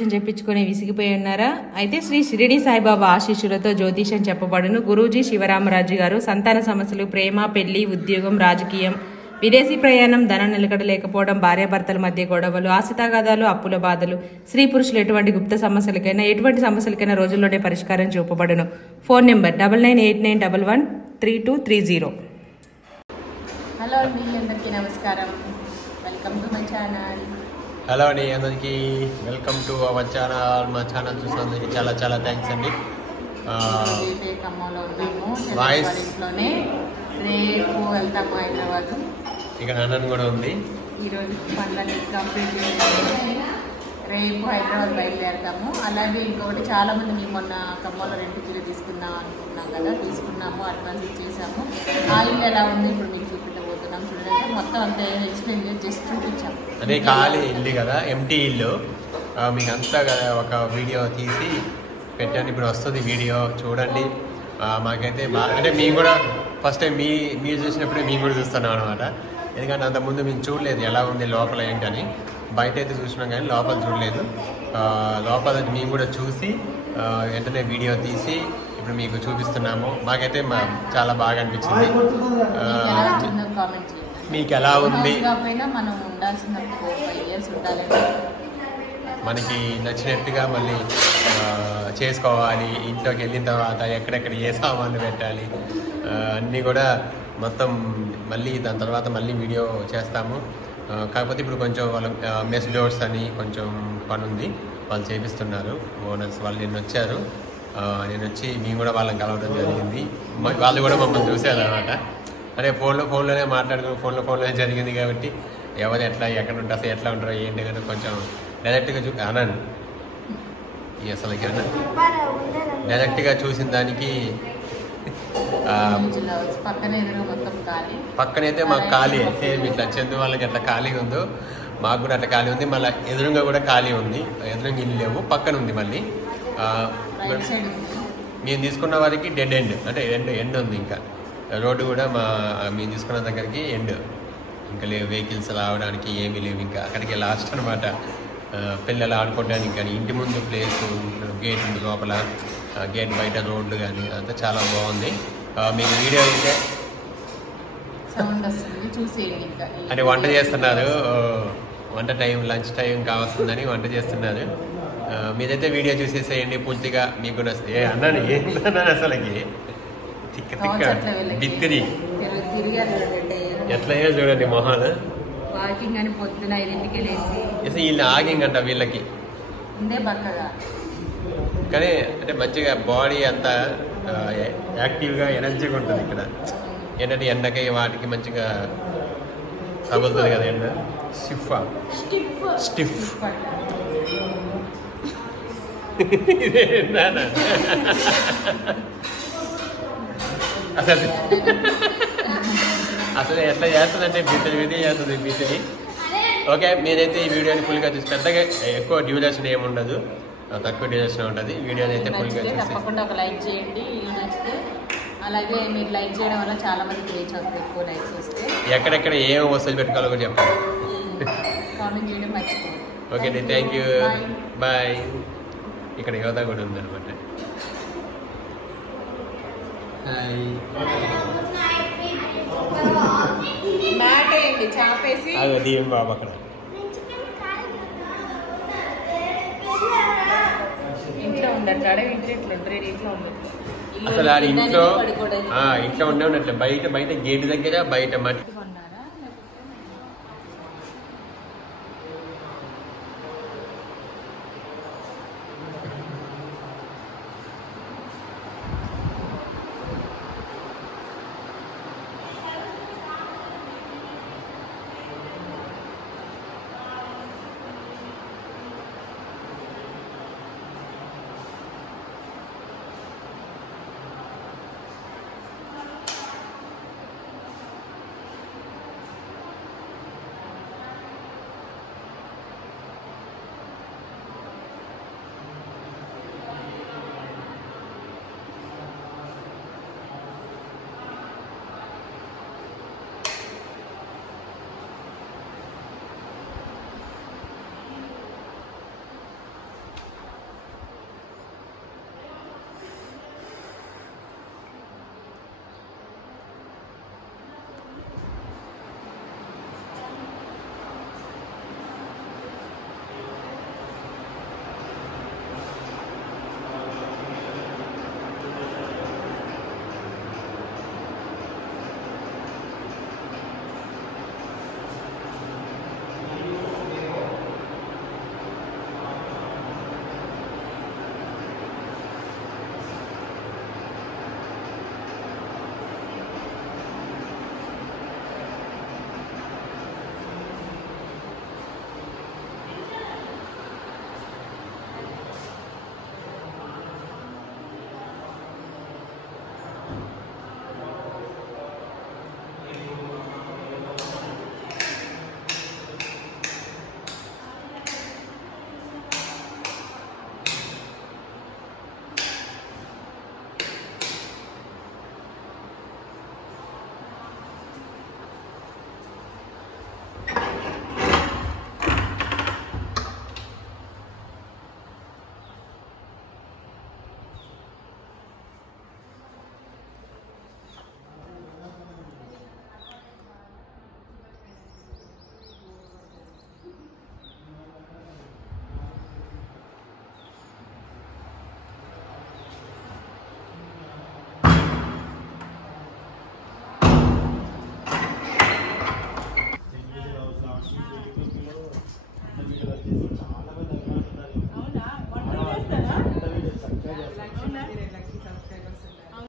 చెప్పించుకొని విసిగిపోయి ఉన్నారా? అయితే శ్రీ షిరిడి సాయిబాబా ఆశీస్సులతో జ్యోతిషం చెప్పబడును. గురూజీ శివరామరాజు గారు సంతాన సమస్యలు, ప్రేమ, పెళ్లి, ఉద్యోగం, రాజకీయం, విదేశీ ప్రయాణం, ధనం నిలకడ లేకపోవడం, భార్యాభర్తల మధ్య గొడవలు, ఆశితాగాదాలు, అప్పుల బాధలు, స్త్రీ పురుషులు ఎటువంటి గుప్త సమస్యలకైనా ఎటువంటి సమస్యలకైనా రోజుల్లోనే పరిష్కారం చూపబడును. Phone number 9989113230. హలో అండి, అందరికీ నమస్కారం. Welcome to my channel. Hello అండి, అందరికీ వెల్కమ్ టు అవర్ ఛానల్. మా ఛానల్ చూసినందుకు చాలా చాలా థ్యాంక్స్ అండి. ఖమ్మంలో ఉన్నాము, వాయిస్ ఇంట్లోనే. రేపు వెళ్తాము హైదరాబాద్. ఇక్కడ అన్నన్ కూడా ఉంది. ఈరోజు పనులన్నీ కంప్లీట్ చేసుకొని రేపు హైదరాబాద్ బయలుదేరుతాము. అలాగే ఇంకొకటి, చాలామంది మేము మొన్న ఖమ్మంలో 2 కిలో తీసుకుందాం అనుకున్నాం కదా, తీసుకున్నాము, అడ్వాన్స్ ఇచ్చేసాము. ఆ ఇల్లు ఎలా ఉంది ఇప్పుడు మీకు చూపించబోతున్నాం. చూడండి, మొత్తం అంతా ఎక్స్ప్లెయిన్ చేసి జస్ట్ చూపించాము. అదే ఖాళీ ఇల్లు కదా, ఎంటీ ఇల్లు. మీకు అంతా కదా ఒక వీడియో తీసి పెట్టండి. ఇప్పుడు వస్తుంది వీడియో, చూడండి. మాకైతే బాగా, అంటే మేము కూడా ఫస్ట్ టైం మీరు చూసినప్పుడే మేము కూడా చూస్తున్నాం అనమాట. ఎందుకంటే అంతకుముందు మేము చూడలేదు ఎలా ఉంది లోపల ఏంటని. బయట అయితే చూసినాం కానీ లోపల చూడలేదు. లోపల మేము కూడా చూసి వెంటనే వీడియో తీసి ఇప్పుడు మీకు చూపిస్తున్నాము. మాకైతే చాలా బాగా అనిపించింది. మీకు ఎలా ఉంది? మనం ఉండాల్సిన 4-5 years ఉండాలి. మనకి నచ్చినట్టుగా మళ్ళీ చేసుకోవాలి. ఇంట్లోకి వెళ్ళిన తర్వాత ఎక్కడెక్కడ ఏ సామాన్లు పెట్టాలి అన్నీ కూడా మొత్తం మళ్ళీ దాని తర్వాత మళ్ళీ వీడియో చేస్తాము. కాకపోతే ఇప్పుడు కొంచెం వాళ్ళ మెస్ డోర్స్ అని కొంచెం పని ఉంది, వాళ్ళు చేపిస్తున్నారు. ఓనర్స్ వాళ్ళు నిన్న వచ్చారు. నేను వచ్చి మేము కూడా వాళ్ళని కలవడం జరిగింది. వాళ్ళు కూడా మమ్మల్ని చూశారు అనమాట. అంటే ఫోన్లోనే మాట్లాడుకుని ఫోన్లోనే జరిగింది కాబట్టి ఎవరు ఎట్లా ఎక్కడ ఉంటారు, అసలు ఎట్లా ఉంటారో ఏంటి కానీ కొంచెం డైరెక్ట్గా అనండి. అసలుకి డైరెక్ట్గా చూసిన దానికి పక్కనైతే మాకు ఖాళీ, సేమ్ ఇట్లా చందు వాళ్ళకి ఎట్లా ఖాళీగా ఉందో మాకు కూడా అట్లా ఖాళీ ఉంది. మళ్ళీ ఎదురుగా కూడా ఖాళీ ఉంది. ఎదురుగా ఇల్లు లేవు, పక్కన ఉంది. మళ్ళీ మేము తీసుకున్న వారికి డెడ్ ఎండ్, అంటే ఎండ్ ఉంది. ఇంకా రోడ్డు కూడా మేము తీసుకున్న దగ్గరికి ఎండ్, ఇంకా లేవు వెహికల్స్ రావడానికి ఏమీ లేవు. ఇంకా అక్కడికి లాస్ట్ అనమాట. పిల్లలు ఆడుకోవడానికి కానీ ఇంటి ముందు ప్లేస్, గేట్ ఉంది లోపల, గేట్ బయట రోడ్లు కానీ అంతా చాలా బాగుంది. మీకు వీడియో అయితే అంటే వంట చేస్తున్నారు, వంట టైం లంచ్ టైం కావస్తుందని వంట చేస్తున్నారు. మీరైతే వీడియో చూసేసేయండి పూర్తిగా. మీకు అన్నాను ఏంటన్నాను అసలుకి తిక్క తిక్క బిత్తిరి ఎట్లా చూడండి మొహాలు. వాకింగ్ అని పొద్దున 5ంటికి లేసి అసలు వీళ్ళు ఆగింగ్ అంట వీళ్ళకి. కానీ అంటే మంచిగా బాడీ అంతా యాక్టివ్గా ఎనర్జీగా ఉంటుంది. ఇక్కడ ఏంటంటే ఎండకి వాటికి మంచిగా తగులుతుంది కదా ఎండ. స్టిఫ్ అసలు ఎట్లా చేస్తుందంటే బిత్తిరి చేస్తుంది బిత్తిరి. ఓకే, మీరైతే ఈ వీడియోని ఫుల్గా చూసి, పెద్దగా ఎక్కువ డ్యూరేషన్ ఏముండదు, తక్కువ డ్యూరేషన్ ఉంటుంది. వీడియోని అయితే ఫుల్గా చూసి తప్పకుండా ఒక లైక్ చేయండి నచ్చితే. అలాగే మీరు లైక్ చేయడం వల్ల చాలా మందికి రీచ్ అవుతుంది. ఎక్కువ లైక్స్ వస్తే ఎక్కడెక్కడ ఏం వస్తువులు పెట్టుకోవాలో కూడా చెప్పండి. కామెంట్ చేయడం మర్చిపోండి. ఓకే అండి, థ్యాంక్ యూ, బాయ్. ఇక్కడ యోధ కూడా ఉందన్నమాట. అదే దీని బాబు అక్కడ ఇంట్లో ఉండట్లే, ఇంట్లో అసలు ఇంట్లో ఉండే ఉన్నట్లు బయట గేట్ దగ్గర బయట మట్టి